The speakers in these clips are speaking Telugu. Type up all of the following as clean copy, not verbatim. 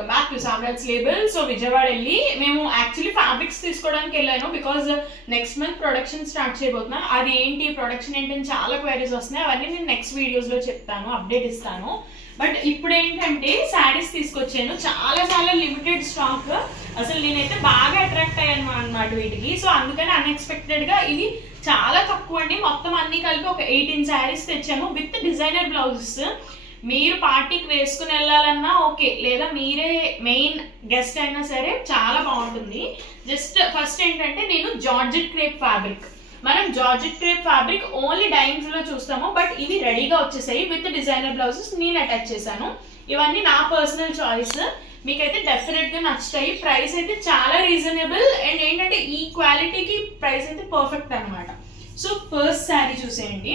Welcome back to Samraj label. So Vijayawada వెళ్ళి మేము యాక్చువల్లీ ఫ్యాబ్రిక్స్ తీసుకోవడానికి వెళ్ళాను because next month production start చేయబోతున్నా. అది ఏంటి ప్రొడక్షన్ ఏంటని చాలా క్వైరీస్ వస్తున్నాయి. అవన్నీ నేను నెక్స్ట్ వీడియోస్లో చెప్తాను, అప్డేట్ ఇస్తాను. బట్ ఇప్పుడు ఏంటంటే శారీస్ తీసుకొచ్చాను, చాలా చాలా లిమిటెడ్ స్టాక్. అసలు నేనైతే బాగా అట్రాక్ట్ అయ్యాను అన్నమాట వీటికి. సో అందుకని అన్ఎక్స్పెక్టెడ్గా ఇవి చాలా తక్కువ అండి. మొత్తం అన్ని కలిపి ఒక 18 శారీస్ తెచ్చాము విత్ డిజైనర్ బ్లౌజెస్. మీరు పార్టీకి వేసుకుని వెళ్ళాలన్నా ఓకే, లేదా మీరే మెయిన్ గెస్ట్ అయినా సరే చాలా బాగుంటుంది. జస్ట్ ఫస్ట్ ఏంటంటే నేను జార్జెట్ క్రేప్ ఫ్యాబ్రిక్, మనం georgette crepe fabric only dynes లో చూస్తాము, బట్ ఇవి రెడీగా వచ్చేసాయి విత్ డిజైనర్ బ్లౌజెస్ నేను అటాచ్ చేశాను. ఇవన్నీ నా పర్సనల్ చాయిస్, మీకైతే డెఫినెట్ గా నచ్చుతాయి. ప్రైస్ అయితే చాలా రీజనబుల్ అండ్ ఏంటంటే ఈ క్వాలిటీకి ప్రైస్ అయితే పర్ఫెక్ట్ అనమాట. సో ఫస్ట్ శారీ చూసేయండి,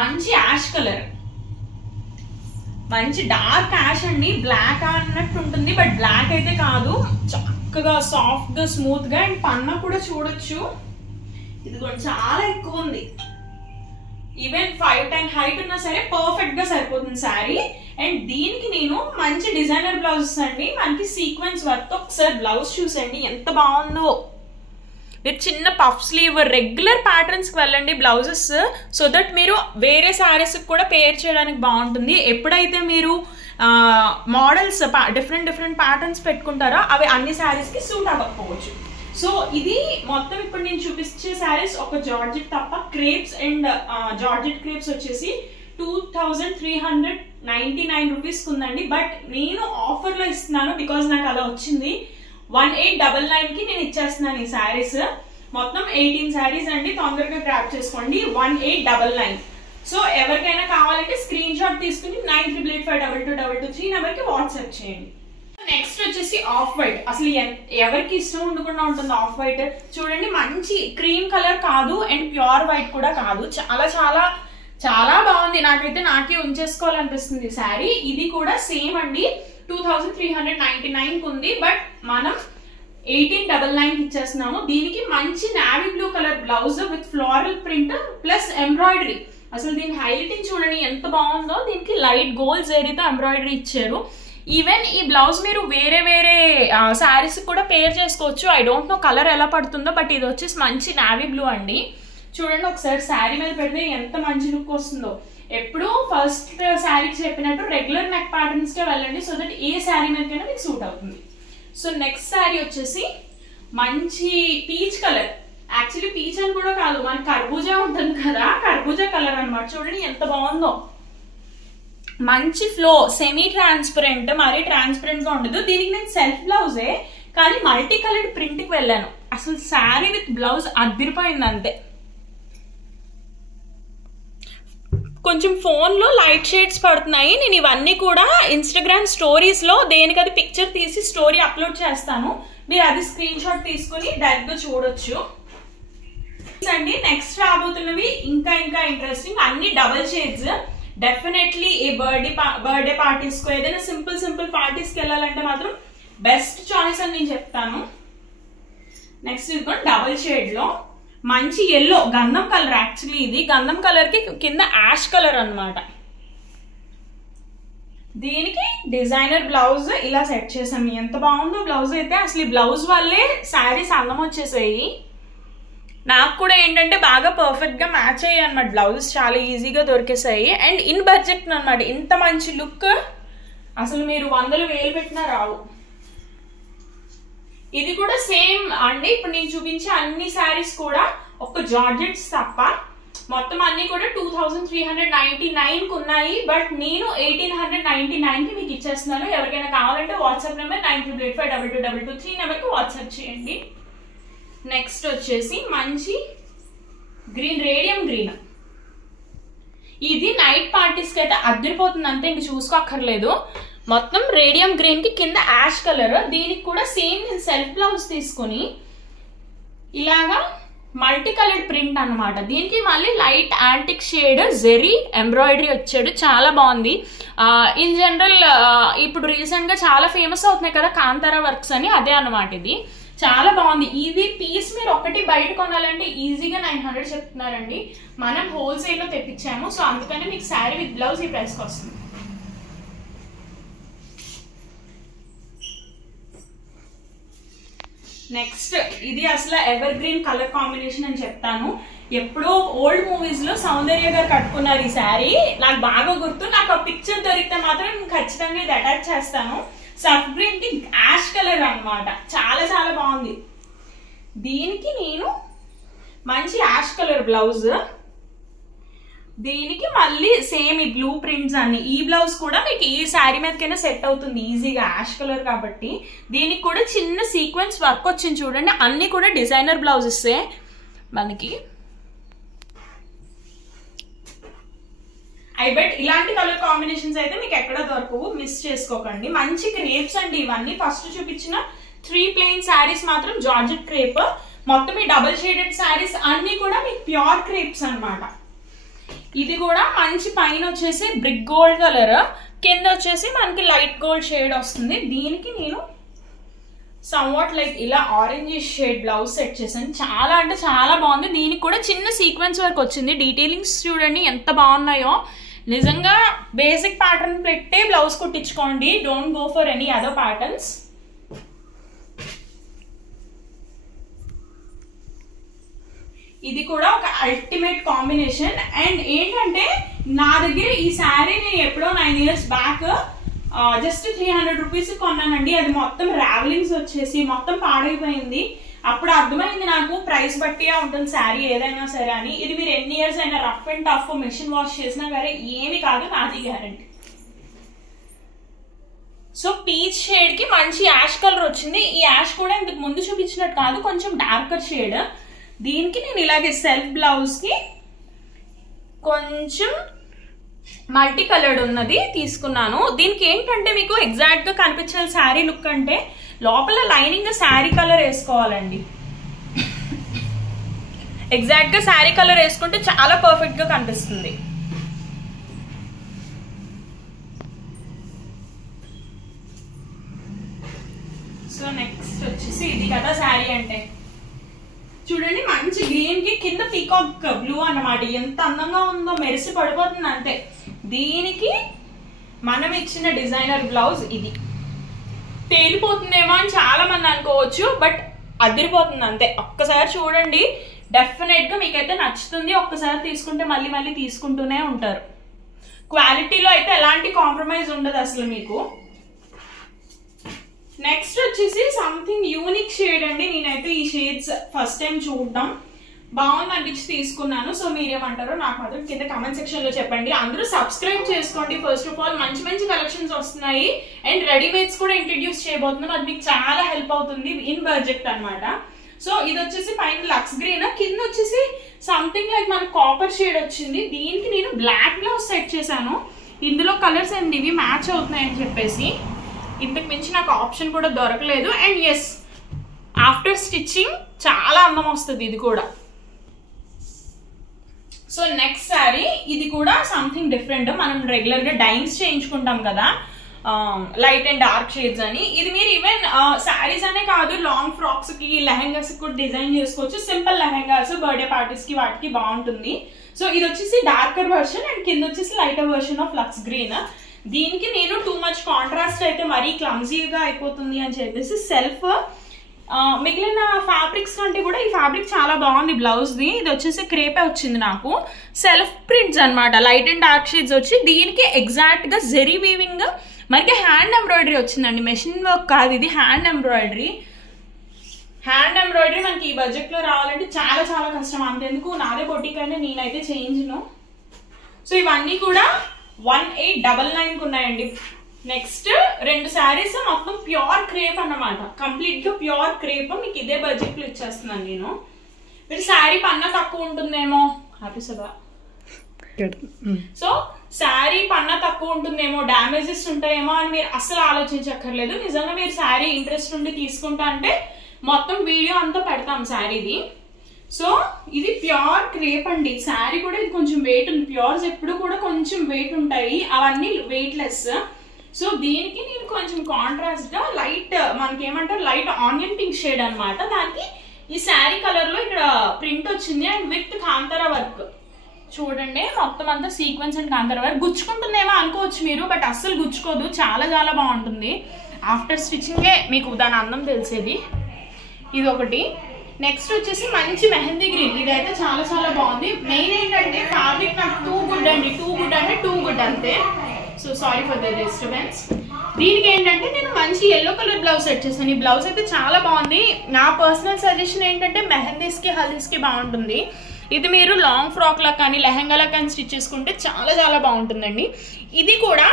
మంచి యాష్ కలర్, మంచి డార్క్ యాష్ అండి. బ్లాక్ అన్నట్టు ఉంటుంది బట్ బ్లాక్ అయితే కాదు, చక్కగా సాఫ్ట్ గా స్మూత్ గా. అండ్ పన్న కూడా చూడొచ్చు, ఇది కూడా చాలా ఎక్కువ ఉంది. ఈవెన్ 5'10" హైట్ ఉన్నా సరే పర్ఫెక్ట్ గా సరిపోతుంది శారీ. అండ్ దీనికి నేను మంచి డిజైనర్ బ్లౌజెస్ అండి, మనకి సీక్వెన్స్ వర్క్. ఒకసారి బ్లౌజ్ చూసండి ఎంత బాగుందో. మీరు చిన్న పఫ్ స్లీవ్ రెగ్యులర్ ప్యాటర్న్స్ కి వెళ్ళండి బ్లౌజెస్, సో దట్ మీరు వేరే శారీస్ కూడా పేర్ చేయడానికి బాగుంటుంది. ఎప్పుడైతే మీరు మోడల్స్ డిఫరెంట్ ప్యాటర్న్స్ పెట్టుకుంటారో అవి అన్ని శారీస్ కి సూట్ అవ్వకపోవచ్చు. సో ఇది మొత్తం ఇప్పుడు నేను చూపించే శారీస్ ఒక జార్జెట్ తప్ప. క్రేప్స్ అండ్ జార్జెట్ క్రేప్స్ వచ్చేసి 2399 రూపీస్ ఉందండి. బట్ నేను ఆఫర్ లో ఇస్తున్నాను బికాజ్ నాకు అలా వచ్చింది. 1899 కి నేను ఇచ్చేస్తున్నాను ఈ శారీస్. మొత్తం 18 శారీస్ అండి, తొందరగా గ్రాప్ చేసుకోండి. 1899. సో ఎవరికైనా కావాలంటే స్క్రీన్ షాట్ తీసుకుని 9388522223 నెంబర్కి వాట్సాప్ చేయండి. నెక్స్ట్ వచ్చేసి ఆఫ్ వైట్. అసలు ఎవరికి ఇష్టం ఉండకుండా ఉంటుంది ఆఫ్ వైట్. చూడండి, మంచి క్రీమ్ కలర్ కాదు అండ్ ప్యూర్ వైట్ కూడా కాదు, చాలా చాలా చాలా బాగుంది. నాకే ఉంచేసుకోవాలనిపిస్తుంది శారీ. ఇది కూడా సేమ్ అండి, 2399 ఉంది. బట్ మనం 1899 ఇచ్చేస్తున్నాము. దీనికి మంచి navy blue colour blouse with floral print plus embroidery. అసలు దీని హైలైటింగ్ చూడండి ఎంత బాగుందో. దీనికి లైట్ గోల్డ్ జరీతో ఎంబ్రాయిడరీ ఇచ్చారు. ఈవెన్ ఈ బ్లౌజ్ మీరు వేరే శారీస్ కూడా పేర్ చేసుకోవచ్చు. ఐ డోంట్ నో కలర్ ఎలా పడుతుందో, బట్ ఇది వచ్చేసి మంచి నావీ బ్లూ అండి. చూడండి ఒకసారి శారీ మీద పెడితే ఎంత మంచి లుక్ వస్తుందో. ఎప్పుడు ఫస్ట్ శారీకి చెప్పినట్టు రెగ్యులర్ నెక్ ప్యాటర్న్స్ కే వెళ్ళండి, సో దట్ ఏ శారీ మీదకైనా మీకు సూట్ అవుతుంది. సో నెక్స్ట్ శారీ వచ్చేసి మంచి పీచ్ కలర్. యాక్చువల్లీ పీచ్ అని కూడా కాదు, మన కర్బూజా ఉంటుంది కదా, కర్బూజా కలర్ అనమాట. చూడండి ఎంత బాగుందో. మంచి ఫ్లో, సెమీ ట్రాన్స్పరెంట్, మరీ ట్రాన్స్పరెంట్ గా ఉండదు. దీనికి నేను సెల్ఫ్ బ్లౌజే కానీ మల్టీ కలర్డ్ ప్రింట్ కి వెళ్ళాను. అసలు శారీ విత్ బ్లౌజ్ అదిరిపోయింది అంతే. కొంచెం ఫోన్ లో లైట్ షేడ్స్ పడుతున్నాయి. నేను ఇవన్నీ కూడా ఇన్స్టాగ్రామ్ స్టోరీస్ లో దేనికది పిక్చర్ తీసి స్టోరీ అప్లోడ్ చేస్తాను, మీరు అది స్క్రీన్ షాట్ తీసుకుని డైరెక్ట్ గా చూడొచ్చు అండి. నెక్స్ట్ రాబోతున్నవి ఇంకా ఇంట్రెస్టింగ్, అన్ని డబల్ షేడ్స్. డెఫినెట్లీ ఈ బర్త్డే పార్టీస్ కు ఏదైనా సింపుల్ పార్టీస్ కి వెళ్ళాలంటే మాత్రం బెస్ట్ చాయిస్ అని నేను చెప్తాను. నెక్స్ట్ ఇది కూడా డబల్ షేడ్ లో మంచి ఎల్లో గంధం కలర్. యాక్చువల్లీ ఇది గంధం కలర్ కి కింద యాష్ కలర్ అన్నమాట. దీనికి డిజైనర్ బ్లౌజ్ ఇలా సెట్ చేసాము. ఎంత బాగుందో బ్లౌజ్ అయితే. అసలు ఈ బ్లౌజ్ వల్లే శారీస్ అందం వచ్చేసాయి. నాకు కూడా ఏంటంటే బాగా పర్ఫెక్ట్ గా మ్యాచ్ అయ్యాయి అనమాట. బ్లౌజెస్ చాలా ఈజీగా దొరికేసాయి అండ్ ఇన్ బడ్జెట్ అనమాట. ఇంత మంచి లుక్ అసలు మీరు 100,000 పెట్టినా రావు. ఇది కూడా సేమ్ అండి, ఇప్పుడు నేను చూపించే అన్ని శారీస్ కూడా ఒక జార్జెట్స్ తప్ప మొత్తం అన్ని కూడా 2399 కు ఉన్నాయి. బట్ నేను 1899 కి మీకు ఇచ్చేస్తున్నాను. ఎవరికైనా కావాలంటే వాట్సాప్ నెంబర్ 9388522223 నెంబర్కి వాట్సాప్ చేయండి. నెక్స్ట్ వచ్చేసి మంచి గ్రీన్, రేడియం గ్రీన్. ఇది నైట్ పార్టీస్ కి అయితే అద్దరిపోతుంది అంతే, ఇంక చూసుకోక్కర్లేదు. మొత్తం రేడియం గ్రీన్ కి కింద యాష్ కలర్. దీనికి కూడా సేమ్ నేను సెల్ఫ్ బ్లౌజ్ తీసుకుని ఇలాగా మల్టీ కలర్డ్ ప్రింట్ అనమాట. దీనికి మళ్ళీ light antique shade zari embroidery వచ్చాడు, చాలా బాగుంది. ఇన్ జనరల్ ఇప్పుడు రీసెంట్ గా చాలా ఫేమస్ అవుతున్నాయి కదా కాంతారా వర్క్స్ అని, అదే అనమాట. ఇది చాలా బాగుంది. ఇది పీస్ మీరు ఒకటి బయట కొనాలంటే ఈజీగా 900 చెప్తున్నారండి. మనం హోల్సేల్ లో తెప్పించాము, సో అందుకని మీకు శారీ విత్ బ్లౌజ్ ఈ ప్రైస్కి వస్తుంది. నెక్స్ట్ ఇది అసలు ఎవర్ గ్రీన్ కలర్ కాంబినేషన్ అని చెప్తాను. ఎప్పుడో ఓల్డ్ మూవీస్ లో సౌందర్య గారు కట్టుకున్నారు ఈ శారీ, నాకు బాగా గుర్తు. నాకు ఆ పిక్చర్ దొరికితే మాత్రం నేను ఖచ్చితంగా ఇది అటాచ్ చేస్తాను. సర్ఫ్ గ్రీన్ కి యాష్ కలర్ అన్నమాట, చాలా చాలా బాగుంది. దీనికి నేను మంచి యాష్ కలర్ బ్లౌజ్, దీనికి మళ్ళీ సేమ్ ఈ బ్లూ ప్రింట్స్ అన్ని. ఈ బ్లౌజ్ కూడా మీకు ఈ శారీ మీదకైనా సెట్ అవుతుంది ఈజీగా, యాష్ కలర్ కాబట్టి. దీనికి కూడా చిన్న సీక్వెన్స్ వర్క్ వచ్చింది చూడండి. అన్ని కూడా డిజైనర్ బ్లౌజెస్ మనకి. ఐ బెట్ ఇలాంటి కలర్ కాంబినేషన్స్ అయితే మీకు ఎక్కడ దొరకవు, మిస్ చేసుకోకండి. మంచి క్రేప్స్ అండి ఇవన్నీ. ఫస్ట్ చూపించిన 3 ప్లెయిన్ శారీస్ మాత్రం జార్జెట్ క్రేప్. మొత్తం ఈ డబుల్ షేడెడ్ శారీస్ అన్ని కూడా మీకు ప్యూర్ క్రేప్స్ అన్నమాట. ఇది కూడా మంచి పైన వచ్చేసి బ్రిక్ గోల్డ్ కలర్, కింద వచ్చేసి మనకి లైట్ గోల్డ్ షేడ్ వస్తుంది. దీనికి నేను సమ్వాట్ లైక్ ఇలా ఆరెంజ్ షేడ్ బ్లౌజ్ సెట్ చేశాను. చాలా అంటే చాలా బాగుంది. దీనికి కూడా చిన్న సీక్వెన్స్ వర్క్ వచ్చింది. డీటెయిలింగ్స్ చూడండి ఎంత బాగున్నాయో. నిజంగా బేసిక్ ప్యాటర్న్ పెట్టే బ్లౌజ్ కుట్టించుకోండి, don't go for any other patterns. ఇది కూడా ఒక అల్టిమేట్ కాంబినేషన్. అండ్ ఏంటంటే నా దగ్గర ఈ శారీ నేను ఎప్పుడో 9 years బ్యాక్ జస్ట్ 300 rupees కొన్నానండి. అది మొత్తం రావలింగ్స్ వచ్చేసి మొత్తం పాడైపోయింది. అప్పుడు అర్థమైంది నాకు ప్రైస్ బట్టిగా ఉంటుంది శారీ ఏదైనా సరే అని. ఇది మీరు ఎన్ని ఇయర్స్ అయినా rough and tough machine wash చేసినా కానీ ఏమి కాదు, నాది గ్యారంటీ. సో పీచ్ షేడ్ కి మంచి యాష్ కలర్ వచ్చింది. ఈ యాష్ కూడా ఇంతకు ముందు చూపించినట్టు కాదు, కొంచెం డార్కర్ షేడ్. దీనికి నేను ఇలాగే సెల్ఫ్ బ్లౌజ్ కి కొంచెం మల్టీ కలర్డ్ ఉన్నది తీసుకున్నాను. దీనికి ఏంటంటే మీకు ఎగ్జాక్ట్ గా కనిపించాలి శారీ లుక్ అంటే లోపల లైనింగ్ శారీ కలర్ వేసుకోవాలండి. ఎగ్జాక్ట్ గా శారీ కలర్ వేసుకుంటే చాలా పర్ఫెక్ట్ గా కనిపిస్తుంది. సో నెక్స్ట్ వచ్చేసి ఇది కదా శారీ అంటే చూడండి, మంచి గ్రీన్ కి కింద పీకాక్ బ్లూ అన్నమాట. ఎంత అందంగా ఉందో, మెరిసి పడిపోతుంది అంతే. దీనికి మనం ఇచ్చిన డిజైనర్ బ్లౌజ్ ఇది. తేలిపోతుందేమో అని చాలా మంది అనుకోవచ్చు, బట్ అదిరిపోతుంది అంతే. ఒక్కసారి చూడండి, డెఫినెట్ గా మీకైతే నచ్చుతుంది. ఒక్కసారి తీసుకుంటే మళ్ళీ మళ్ళీ తీసుకుంటూనే ఉంటారు. క్వాలిటీలో అయితే ఎలాంటి కాంప్రమైజ్ ఉండదు అసలు మీకు. నెక్స్ట్ వచ్చేసి సంథింగ్ యూనిక్ షేడ్ అండి. నేనైతే ఈ షేడ్స్ ఫస్ట్ టైం చూడడం బాగుంది అనిపించి తీసుకున్నాను. సో మీరేమంటారో నాకు మాత్రం కింద కామెంట్ సెక్షన్ లో చెప్పండి. అందరూ సబ్స్క్రైబ్ చేసుకోండి. ఫస్ట్ ఆఫ్ ఆల్ మంచి మంచి కలెక్షన్స్ వస్తున్నాయి అండ్ రెడీమేడ్స్ కూడా ఇంట్రడ్యూస్ చేయబోతున్నాం. అది మీకు చాలా హెల్ప్ అవుతుంది ఇన్ బడ్జెట్ అన్నమాట. సో ఇది వచ్చేసి పైన లక్స్ గ్రీన్, కింద వచ్చేసి సంథింగ్ లైక్ మన కాపర్ షేడ్ వచ్చింది. దీనికి నేను బ్లాక్ బ్లౌజ్ సెట్ చేశాను. ఇందులో కలర్స్ అండ్ ఇవి మ్యాచ్ అవుతున్నాయని చెప్పేసి ఇంతకు మించి నాకు ఆప్షన్ కూడా దొరకలేదు. అండ్ ఎస్, ఆఫ్టర్ స్టిచ్చింగ్ చాలా అందం వస్తుంది ఇది కూడా. సో నెక్స్ట్ శారీ ఇది కూడా సంథింగ్ డిఫరెంట్. మనం రెగ్యులర్ గా డైన్స్ చేయించుకుంటాం కదా లైట్ అండ్ డార్క్ షేడ్స్ అని. ఇది మీరు ఈవెన్ శారీస్ అనే కాదు, లాంగ్ ఫ్రాక్స్ కి లెహెంగాస్ కూడా డిజైన్ చేసుకోవచ్చు. సింపుల్ లెహెంగాస్ బర్త్డే పార్టీస్ కి వాటికి బాగుంటుంది. సో ఇది వచ్చేసి డార్కర్ వర్షన్ అండ్ కింద వచ్చేసి lighter version of lux green. దీనికి నేను టూ మచ్ కాంట్రాస్ట్ అయితే మరీ క్లమ్జీగా అయిపోతుంది అని చెప్పేసి సెల్ఫ్ మిగిలిన ఫ్యాబ్రిక్స్ కంటే కూడా ఈ ఫ్యాబ్రిక్ చాలా బాగుంది బ్లౌజ్ ది. ఇది వచ్చేసి క్రేపే వచ్చింది నాకు. సెల్ఫ్ ప్రింట్స్ అన్నమాట, లైట్ అండ్ డార్క్ షేడ్స్ వచ్చి దీనికి ఎగ్జాక్ట్ గా జెరీ వీవింగ్ మనకి హ్యాండ్ ఎంబ్రాయిడరీ వచ్చిందండి. మెషిన్ వర్క్ కాదు, ఇది హ్యాండ్ ఎంబ్రాయిడరీ. హ్యాండ్ ఎంబ్రాయిడరీ మనకి ఈ బడ్జెట్ లో రావాలంటే చాలా చాలా కష్టం. అంతెందుకు నాదే బొటిక్ అయినా నేనైతే చేయించను. సో ఇవన్నీ కూడా 1899 ఉన్నాయండి. నెక్స్ట్ 2 శారీస్ మొత్తం ప్యూర్ క్రేప్ అన్నమాట, కంప్లీట్ గా ప్యూర్ క్రేప్. మీకు ఇదే బడ్జెట్ లో ఇచ్చేస్తున్నాను నేను. మీరు శారీ పన్నా తక్కువ ఉంటుందేమో, హ్యాపీ సదా. సో శారీ పన్నా తక్కువ ఉంటుందేమో, డ్యామేజెస్ ఉంటాయేమో అని మీరు అస్సలు ఆలోచించక్కర్లేదు. నిజంగా మీరు శారీ ఇంట్రెస్ట్ ఉండి తీసుకుంటా అంటే మొత్తం వీడియో అంతా పెడతాం శారీది. సో ఇది ప్యూర్ క్రేప్ అండి. శారీ కూడా ఇది కొంచెం వెయిట్ ఉంది. ప్యూర్స్ ఎప్పుడు కూడా కొంచెం వెయిట్ ఉంటాయి, అవన్నీ వెయిట్ లెస్. సో దీనికి నేను కొంచెం కాంట్రాస్ట్ గా లైట్ మనకి ఏమంటారు లైట్ ఆనియన్ పింక్ షేడ్ అన్నమాట. దానికి ఈ శారీ కలర్ లో ఇక్కడ ప్రింట్ వచ్చింది అండ్ విత్ కాంతారా వర్క్. చూడండి మొత్తం అంతా సీక్వెన్స్ అండ్ కాంతారా వర్క్. గుచ్చుకుంటుందేమో అనుకోవచ్చు మీరు, బట్ అస్సలు గుచ్చుకోదు, చాలా చాలా బాగుంటుంది. ఆఫ్టర్ స్టిచ్చింగే మీకు దాని అందం తెలిసేది. ఇది ఒకటి. నెక్స్ట్ వచ్చేసి మంచి మెహందీ గ్రీన్, ఇదైతే చాలా చాలా బాగుంది. మెయిన్ ఏంటంటే ఫ్యాబ్రిక్ నాకు టూ గుడ్ అండి, టూ గుడ్ అంటే టూ గుడ్ అంతే. So sorry for the disturbance. దీనికి ఏంటంటే నేను మంచి ఎల్లో కలర్ బ్లౌజ్ సెట్ చేశాను. ఈ బ్లౌజ్ అయితే చాలా బాగుంది. నా పర్సనల్ సజెషన్ ఏంటంటే మెహందీస్కి హల్దీస్కి బాగుంటుంది. ఇది మీరు లాంగ్ ఫ్రాక్లా కానీ లెహంగాలా కానీ స్టిచ్ చేసుకుంటే చాలా చాలా బాగుంటుందండి. ఇది కూడా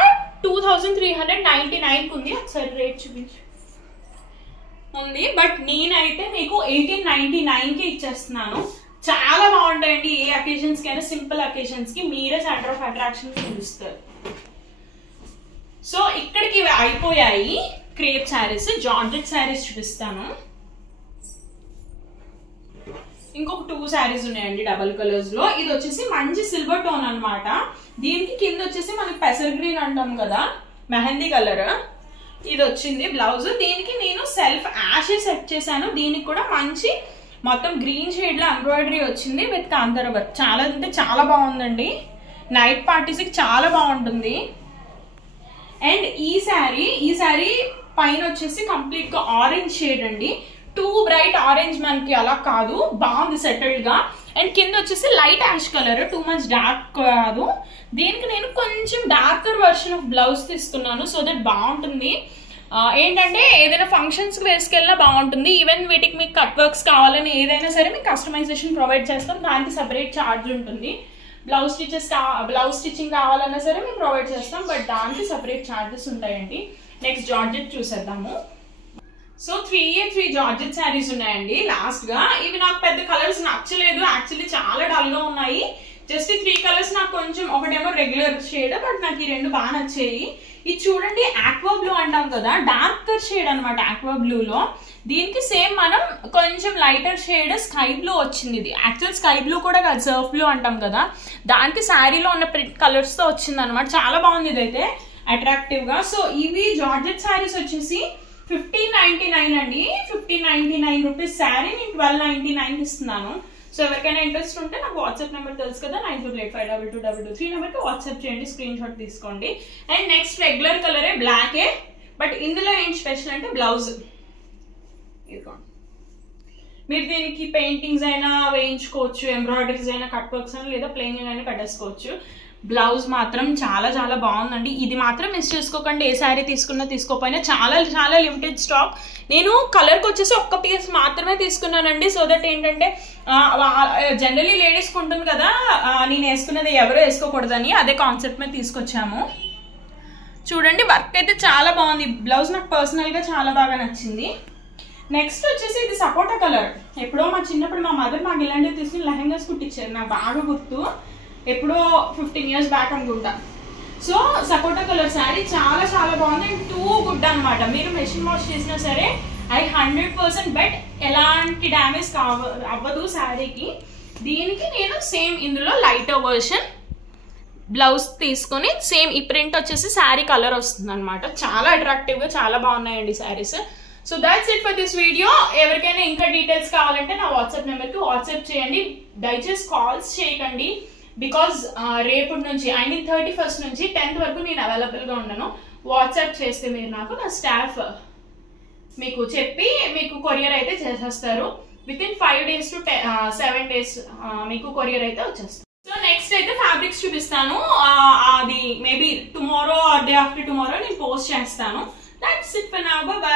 2399 ఉంది. ఒకసారి రేట్ చూపించు ఉంది, బట్ నేనైతే మీకు 1899కి ఇచ్చేస్తున్నాను. చాలా బాగుంటాయండి. ఏ అకేషన్స్కి అయినా, సింపుల్ అకేషన్స్కి మీరే సెంటర్ ఆఫ్ అట్రాక్షన్ చూపిస్తారు. సో ఇక్కడికి అయిపోయాయి క్రేప్ శారీస్. జార్జెట్ శారీస్ చూపిస్తాను. ఇంకొక 2 శారీస్ ఉన్నాయండి డబల్ కలర్స్ లో. ఇది వచ్చేసి మంచి సిల్వర్ టోన్ అనమాట. దీనికి కింద వచ్చేసి మనకి పెసర్ గ్రీన్ అంటాం కదా, మెహందీ కలర్. ఇది వచ్చింది బ్లౌజ్. దీనికి నేను సెల్ఫ్ యాష్ సెట్ చేశాను. దీనికి కూడా మంచి మొత్తం గ్రీన్ షేడ్ లో ఎంబ్రాయిడరీ వచ్చింది విత్ కాంతార వర్క్. చాలా అంటే చాలా బాగుందండి. నైట్ పార్టీస్కి చాలా బాగుంటుంది. అండ్ ఈ శారీ పైన వచ్చేసి కంప్లీట్ గా ఆరెంజ్ షేడ్ అండి. టూ బ్రైట్ ఆరెంజ్ మనకి అలా కాదు, బాగుంది సెటిల్డ్ గా. అండ్ కింద వచ్చేసి light ash colour, too much dark కాదు. దీనికి నేను కొంచెం డార్కర్ వర్షన్ ఆఫ్ బ్లౌజ్ తీసుకున్నాను సో దట్ బాగుంటుంది. ఏంటంటే ఏదైనా ఫంక్షన్స్ కి వేసుకెళ్ళినా బాగుంటుంది. ఈవెన్ వీటికి మీకు కట్ వర్క్స్ కావాలని ఏదైనా సరే మీకు కస్టమైజేషన్ ప్రొవైడ్ చేస్తాం. దానికి సెపరేట్ ఛార్జ్ ఉంటుంది. బ్లౌజ్ స్టిచ్చింగ్ కావాలన్నా సరే మేము ప్రొవైడ్ చేస్తాం, బట్ దానికి సెపరేట్ ఛార్జెస్ ఉంటాయండి. నెక్స్ట్ జార్జెట్ చూసేద్దాము. సో 3 జార్జెట్ శారీస్ ఉన్నాయండి. లాస్ట్ గా ఇవి నాకు పెద్ద కలర్స్ నచ్చలేదు, యాక్చువల్లీ చాలా డల్ గా ఉన్నాయి. జస్ట్ ఈ 3 కలర్స్ నాకు కొంచెం, ఒకటేమో రెగ్యులర్ షేడ్, బట్ నాకు ఈ 2 బాగా నచ్చాయి. ఇది చూడండి, ఆక్వా బ్లూ అంటాం కదా, డార్కర్ షేడ్ అనమాట ఆక్వా బ్లూ లో. దీనికి సేమ్ మనం కొంచెం లైటర్ షేడ్ స్కై బ్లూ వచ్చింది. ఇది యాక్చువల్ స్కై బ్లూ కూడా కాదు, సర్ఫ్ బ్లూ అంటాం కదా, దానికి శారీలో ఉన్న ప్రింట్ కలర్స్ తో వచ్చింది అనమాట. చాలా బాగుంది ఇదైతే అట్రాక్టివ్ గా. సో ఇవి జార్జెట్ శారీస్ వచ్చేసి 1599 అండి. 1599 రూపీస్ శారీ నేను 1299 ఇస్తున్నాను. సో ఎవరికైనా ఇంట్రెస్ట్ ఉంటే నాకు వాట్సాప్ నెంబర్ తెలుసు కదా, 9285222223 నెంబర్కి వాట్సాప్ చేయండి, స్క్రీన్ షాట్ తీసుకోండి. అండ్ నెక్స్ట్ రెగ్యులర్ కలరే, బ్లాకే, బట్ ఇందులో ఏం స్పెషల్ అంటే బ్లౌజ్. ఇదిగోండి, మీరు దీనికి పెయింటింగ్స్ అయినా వేయించుకోవచ్చు, ఎంబ్రాయిడరీస్ అయినా, కట్ వర్క్స్ అయినా, లేదా ప్లెయిన్ అయినా కట్టేసుకోవచ్చు. బ్లౌజ్ మాత్రం చాలా చాలా బాగుందండి. ఇది మాత్రం మిస్ చేసుకోకండి. ఏ శారీ తీసుకున్నా తీసుకోపోయినా చాలా చాలా లిమిటెడ్ స్టాక్. నేను కలర్కి వచ్చేసి ఒక్క పీస్ మాత్రమే తీసుకున్నానండి. సో దట్ ఏంటంటే జనరలీ లేడీస్కి ఉంటుంది కదా, నేను వేసుకున్నది ఎవరో వేసుకోకూడదని, అదే కాన్సెప్ట్ మీద తీసుకొచ్చాము. చూడండి, వర్క్ అయితే చాలా బాగుంది. బ్లౌజ్ నాకు పర్సనల్గా చాలా బాగా నచ్చింది. నెక్స్ట్ వచ్చేసి ఇది సపోటా కలర్. ఎప్పుడో మా చిన్నప్పుడు మా మదర్ నాకు ఇలాంటివి తీసుకుని లెహంగాస్ కుట్టించారు, నాకు బాగా గుర్తు. ఎప్పుడో 15 years బ్యాక్ అనుకుంటా. సో సపోటా కలర్ శారీ చాలా చాలా బాగుంది. అండ్ టూ గుడ్ అనమాట. మీరు మెషిన్ వాష్ చేసినా సరే 100% బెట్, ఎలాంటి డ్యామేజ్ అవ్వదు శారీకి. దీనికి నేను సేమ్ ఇందులో లైటర్ వర్షన్ బ్లౌజ్ తీసుకొని సేమ్ ఈ ప్రింట్ వచ్చేసి శారీ కలర్ వస్తుంది అనమాట. చాలా అట్రాక్టివ్గా చాలా బాగున్నాయండి saris. So that's it for this video. ఎవరికైనా ఇంకా డీటెయిల్స్ కావాలంటే నా వాట్సాప్ నెంబర్కి వాట్సాప్ చేయండి. దయచేసి కాల్స్ చేయకండి, బికాజ్ రేపటి నుంచి 31st నుంచి 10th వరకు నేను అవైలబుల్గా ఉండను. వాట్సాప్ చేస్తే మీరు నాకు, నా స్టాఫ్ మీకు చెప్పి మీకు కొరియర్ అయితే చేసేస్తారు. వితిన్ 5 days to 7 days మీకు కొరియర్ అయితే వచ్చేస్తారు. సో నెక్స్ట్ అయితే ఫ్యాబ్రిక్స్ చూపిస్తాను. అది maybe tomorrow or day after tomorrow నేను పోస్ట్ చేస్తాను. That's it for now. Bye bye.